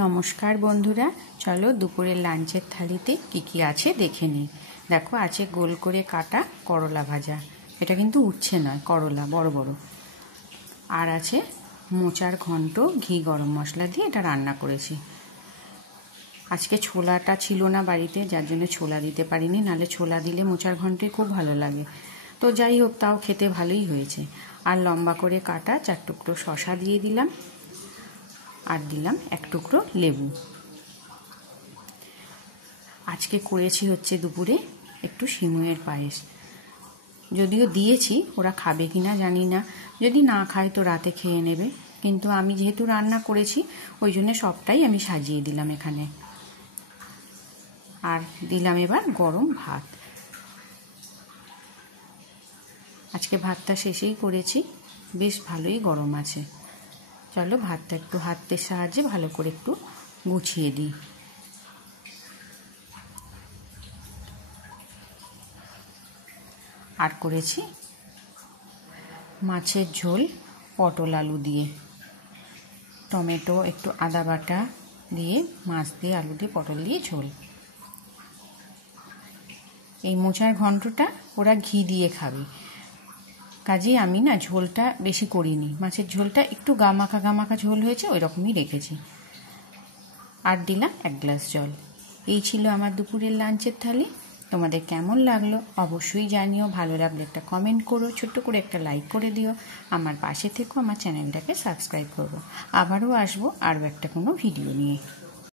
নমস্কার বন্ধুরা, চলো দুপুরের লাঞ্চের থালিতে কি আছে দেখে নিই। দেখো, আছে গোল করে কাটা করলা ভাজা, এটা কিন্তু উচ্ছে নয়, করলা বড় বড়। আর আছে মোচার ঘন্ট, ঘি গরম মশলা দিয়ে এটা রান্না করেছি। আজকে ছোলাটা ছিল না বাড়িতে, যার জন্য ছোলা দিতে পারিনি, নাহলে ছোলা দিলে মোচার ঘন্টে খুব ভালো লাগে। তো যাই হোক, তাও খেতে ভালোই হয়েছে। আর লম্বা করে কাটা 4 টুকরো শসা দিয়ে দিলাম, আর দিলাম 1 টুকরো লেবু। আজকে করেছি হচ্ছে দুপুরে একটু সিমুয়ের পায়েস। যদিও দিয়েছি, ওরা খাবে কিনা জানি না, যদি না খায় তো রাতে খেয়ে নেবে, কিন্তু আমি যেহেতু রান্না করেছি ওই জন্য সবটাই আমি সাজিয়ে দিলাম এখানে। আর দিলাম এবার গরম ভাত। আজকে ভাতটা শেষেই করেছি, বেশ ভালোই গরম আছে। চলো ভাতটা একটু হাতের সাহায্যে ভালো করে একটু গুছিয়ে দিই। আর করেছি মাছের ঝোল পটল আলু দিয়ে, টমেটো একটু আদা বাটা দিয়ে, মাছ দিয়ে আলু দিয়ে পটল দিয়ে ঝোল। এই মোচার ঘন্টটা ওরা ঘি দিয়ে খাবে, কাজেই আমি না ঝোলটা বেশি করিনি, মাছের ঝোলটা একটু গামাখা ঝোল হয়েছে, ওই রকমই রেখেছি। আর দিলাম 1 গ্লাস জল। এই ছিল আমার দুপুরের লাঞ্চের থালি। তোমাদের কেমন লাগলো অবশ্যই জানিও, ভালো লাগলে একটা কমেন্ট করো, ছোট্ট করে একটা লাইক করে দিও, আমার পাশে থেকো, আমার চ্যানেলটাকে সাবস্ক্রাইব করো। আবারও আসবো আরও একটা কোনো ভিডিও নিয়ে।